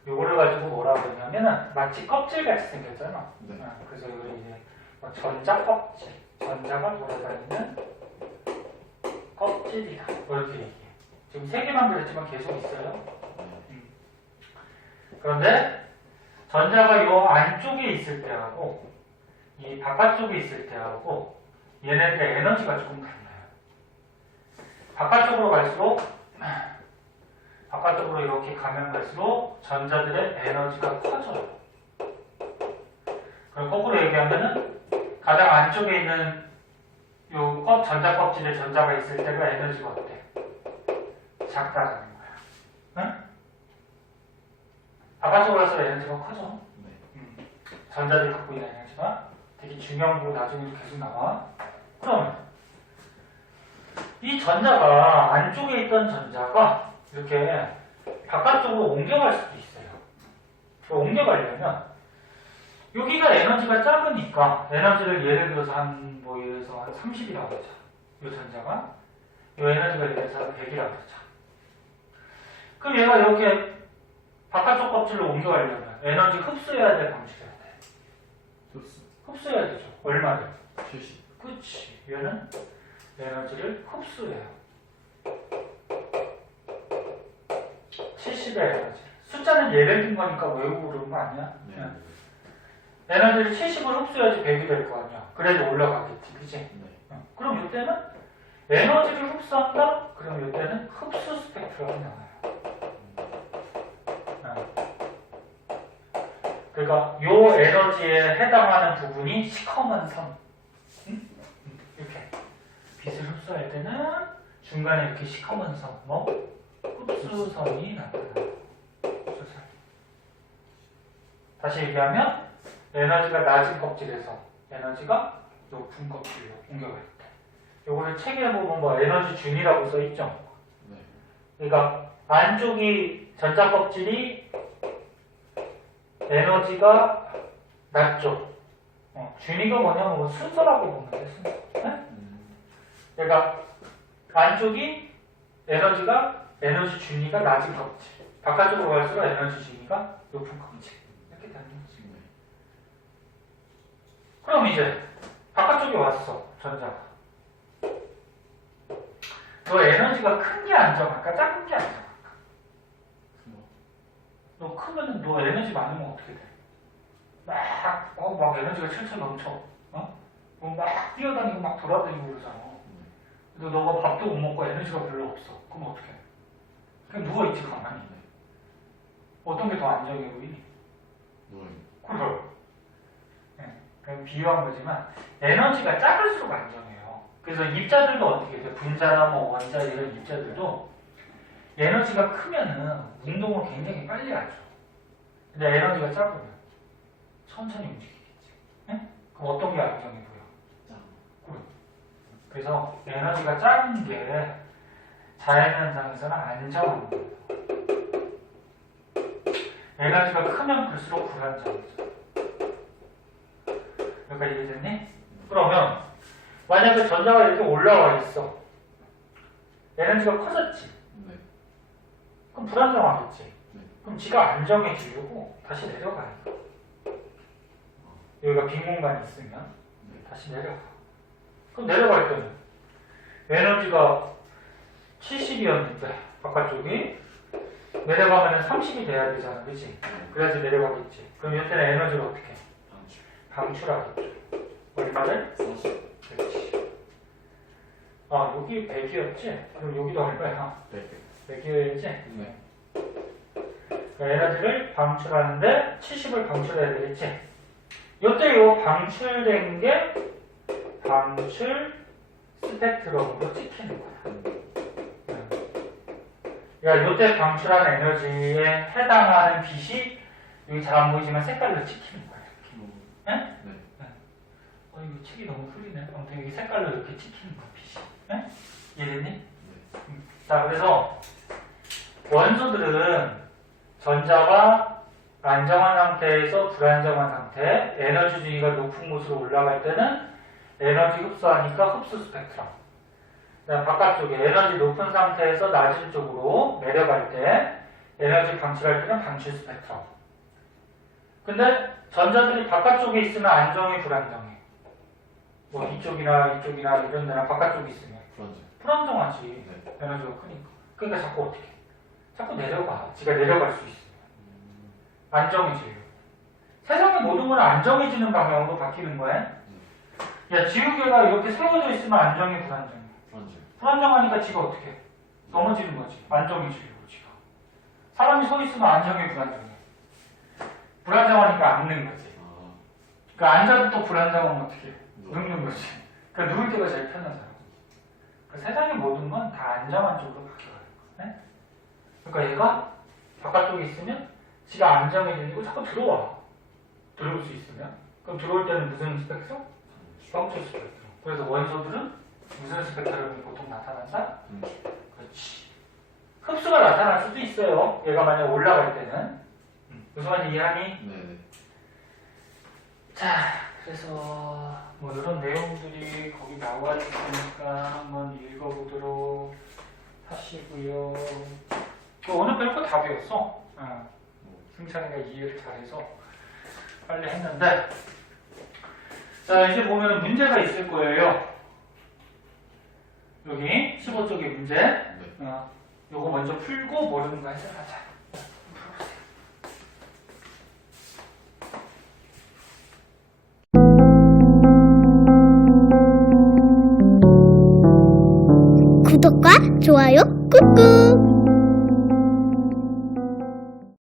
요거를 가지고 뭐라고 했냐면은 마치 껍질같이 생겼잖아. 네. 그래서 이걸 이제 전자 껍질, 전자가 돌아다니는 껍질이다. 이렇게 얘기해. 지금 3개만 그랬지만 계속 있어요. 그런데 전자가 이 안쪽에 있을 때하고 이 바깥쪽에 있을 때하고 얘네들의 에너지가 조금 달라요. 바깥쪽으로 갈수록 바깥쪽으로 이렇게 가면 갈수록 전자들의 에너지가 커져요. 그럼 거꾸로 얘기하면은 가장 안쪽에 있는 요 전자 껍질에 전자가 있을 때가 에너지가 어때? 작다라는 거야. 응? 바깥쪽으로 가서 에너지가 커져. 네. 전자들이 갖고 있는 에너지가 되게 중요한 거 나중에도 계속 나와. 그러면 이 전자가 안쪽에 있던 전자가 이렇게 바깥쪽으로 옮겨갈 수도 있어요. 옮겨가려면 여기가 에너지가 작으니까 에너지를 예를 들어서 한 30이라고 하자. 이 전자가 이 에너지가 예를 들어서 한 100이라고 하자. 그럼 얘가 이렇게 바깥쪽 껍질로 옮겨가려면 에너지 흡수해야 돼, 방출해야 돼? 흡수해야 되죠. 얼마를? 70. 그치. 얘는 에너지를 흡수해요. 70의 에너지. 숫자는 예를 든 거니까 외우고 그런 거 아니야? 네. 에너지를 70을 흡수해야지 100이 될 거 아니야. 그래야지 올라가겠지. 그치? 네. 그럼 이때는 에너지를 흡수한다? 그럼 이때는 흡수 스펙트럼이 나와요. 그러니까 요 에너지에 해당하는 부분이 시커먼 선. 이렇게 빛을 흡수할 때는 중간에 이렇게 시커먼 선, 흡수선이 나타나요. 흡수선. 다시 얘기하면 에너지가 낮은 껍질에서 에너지가 높은 껍질로 옮겨갈 때. 요거를 책에 보면 에너지 준이라고 써 있죠. 네. 그러니까 안쪽이 전자 껍질이 에너지가 낮죠. 준위가 뭐냐면 뭐 순서라고 보면 돼. 순서. 네? 그러니까 안쪽이 에너지 준위가 낮은 겁지. 바깥쪽으로 갈수록 에너지 준위가 높은 겁지. 이렇게 되는 거지. 그럼 이제 바깥쪽에 왔어. 전자가. 너 에너지가 큰 게 안정할까? 작은 게 안정할까? 너 크면은 너 에너지 많으면 어떻게 돼? 막 에너지가 철철 넘쳐. 막 뛰어다니고 막 돌아다니고 그러잖아. 근데 너가 밥도 못 먹고 에너지가 별로 없어. 그럼 어떡해? 그냥 누워있지, 가만히. 어떤 게 더 안정해 보이니? 그걸. 그냥 비유한 거지만, 에너지가 작을수록 안정해요. 그래서 입자들도 어떻게 돼? 분자나 뭐 원자 이런 입자들도 에너지가 크면은 운동을 굉장히 빨리 하죠. 근데 에너지가 작으면 천천히 움직이겠지. 네? 그럼 어떤 게 안정해 보여? 그래서 에너지가 작은 게 자연현상에서는 안정한 거예요. 에너지가 크면 클수록 불안정해져. 여기까지 이해됐니? 그러면 만약에 전자가 이렇게 올라와 있어. 에너지가 커졌지? 그럼 불안정하겠지? 그럼 지가 안정해지려고 다시 내려가요. 여기가 빈 공간이 있으면 다시 내려가. 그럼 내려갈 때는 에너지가 70이었는데 바깥쪽이 내려가면 30이 돼야 되잖아, 그치? 그래야지 내려가겠지. 그럼 이때는 에너지를 어떻게 해? 방출하겠죠. 얼마를? 40. 그렇지. 여기 100이었지? 그럼 여기도 얼마야? 100이어야지? 에너지를 방출하는데 70을 방출해야 되겠지? 이때 요 방출된 게 방출 스펙트럼으로 찍히는 거야. 그러니까 요때 방출한 에너지에 해당하는 빛이 여기 잘 안 보이지만 색깔로 찍히는 거야. 이렇게. 네? 이거 책이 너무 흐리네. 아무튼 여기 색깔로 이렇게 찍히는 거야, 빛이. 네? 이해됐니? 자, 그래서 원소들은 전자가 안정한 상태에서 불안정한 상태, 에너지 준위가 높은 곳으로 올라갈 때는 에너지 흡수하니까 흡수 스펙트럼. 그다음 바깥쪽에 에너지 높은 상태에서 낮은 쪽으로 내려갈 때 에너지 방출할 때는 방출 스펙트럼. 근데 전자들이 바깥쪽에 있으면 안정해, 불안정해? 뭐 이쪽이나 이런 데나 바깥쪽에 있으면 불안정하지. 에너지가 크니까. 그러니까 자꾸 어떻게 해? 자꾸 내려가. 지가 내려갈 수 있으면. 안정해지려고. 세상의 모든 건 안정해지는 방향으로 바뀌는 거야. 야, 지우개가 이렇게 세워져 있으면 안정해, 불안정해? 불안정하니까 지가 어떻게 해? 넘어지는 거지. 안정해지려고 지가. 사람이 서 있으면 안정해, 불안정해? 불안정하니까 앉는 거지. 그러니까 앉아도 또 불안정하면 어떻게 해? 눕는 거지. 그러니까 누울 때가 제일 편하잖아. 그러니까 세상의 모든 건 다 안정한 쪽으로 바뀌어요. 네? 그러니까 얘가 바깥쪽에 있으면 지가 안정해지고 자꾸 들어와. 들어올 수 있으면. 그럼 들어올 때는 무슨 스펙트럼? 방출 스펙트럼. 그래서 원소들은 무슨 스펙트럼이 보통 나타난다? 그렇지. 흡수가 나타날 수도 있어요. 얘가 만약 올라갈 때는. 무슨 말인지 이해하니? 네. 자, 그래서 뭐 이런 내용들이 거기 나와 있으니까 한번 읽어보도록 하시고요. 오늘 별거 다 배웠어. 승찬이가 이해를 잘해서 빨리 했는데, 자 이제 보면 문제가 있을 거예요. 여기 15쪽의 문제. 요거 먼저 풀고 모르는 거 해석하자. 구독과 좋아요 꾹꾹.